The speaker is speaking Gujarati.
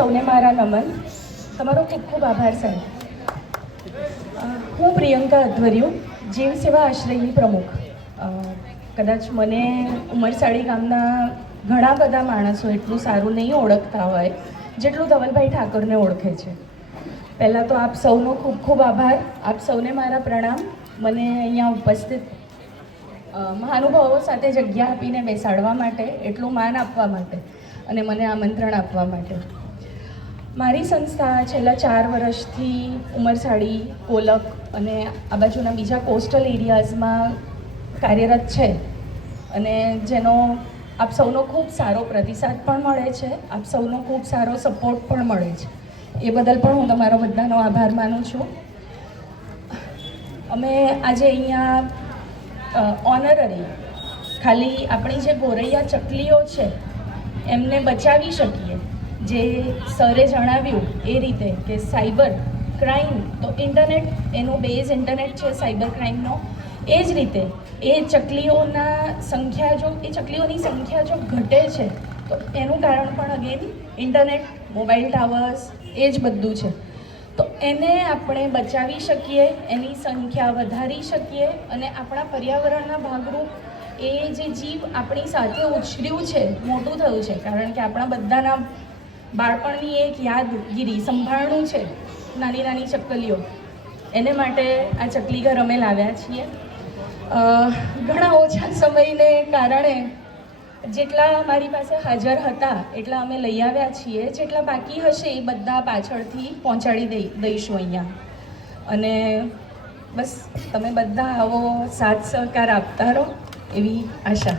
સૌને મારા નમન. તમારો ખૂબ ખૂબ આભાર સાહેબ. હું પ્રિયંકા અધ્વર્યુ, જીવ સેવા આશ્રયની પ્રમુખ. કદાચ મને ઉમરસાડી ગામના ઘણા બધા માણસો એટલું સારું નહીં ઓળખતા હોય જેટલું ધવલભાઈ ઠાકોરને ઓળખે છે. પહેલાં તો આપ સૌનો ખૂબ ખૂબ આભાર. આપ સૌને મારા પ્રણામ. મને અહીંયા ઉપસ્થિત મહાનુભાવો સાથે જગ્યા આપીને બેસાડવા માટે, એટલું માન આપવા માટે અને મને આમંત્રણ આપવા માટે. મારી સંસ્થા છેલ્લા 4 વર્ષથી ઉમરસાડી, કોલક અને આ બાજુના બીજા કોસ્ટલ એરિયાઝમાં કાર્યરત છે અને જેનો આપ સૌનો ખૂબ સારો પ્રતિસાદ પણ મળે છે, આપ સૌનો ખૂબ સારો સપોર્ટ પણ મળે છે. એ બદલ પણ હું તમારો બધાનો આભાર માનું છું. અમે આજે અહીંયા ઓનરરી ખાલી આપણી જે ગોરૈયા ચકલીઓ છે એમને બચાવી શકીએ, જે સરે જણાવ્યું એ રીતે કે સાયબર ક્રાઇમ તો ઇન્ટરનેટ, એનો બેઝ ઇન્ટરનેટ છે સાયબર ક્રાઇમનો. એ જ રીતે એ ચકલીઓની સંખ્યા જો ઘટે છે તો એનું કારણ પણ અગેન ઇન્ટરનેટ, મોબાઈલ ટાવર્સ, એ જ બધું છે. તો એને આપણે બચાવી શકીએ, એની સંખ્યા વધારી શકીએ અને આપણા પર્યાવરણના ભાગરૂપ એ જે જીવ આપણી સાથે ઉછર્યું છે, મોટું થયું છે, કારણ કે આપણા બધાના બાળપણની એક યાદગીરી સંભાળનું છે નાની નાની ચકલીઓ. એને માટે આ ચકલી ઘર અમે લાવ્યા છીએ. ઘણા ઓછા સમયને કારણે જેટલા મારી પાસે હાજર હતા એટલા અમે લઈ આવ્યા છીએ. જેટલા બાકી હશે એ બધા પાછળથી પહોંચાડી દઈશું અહીંયા. અને બસ તમે બધા આવો સાથ સહકાર આપતા રહો એવી આશા.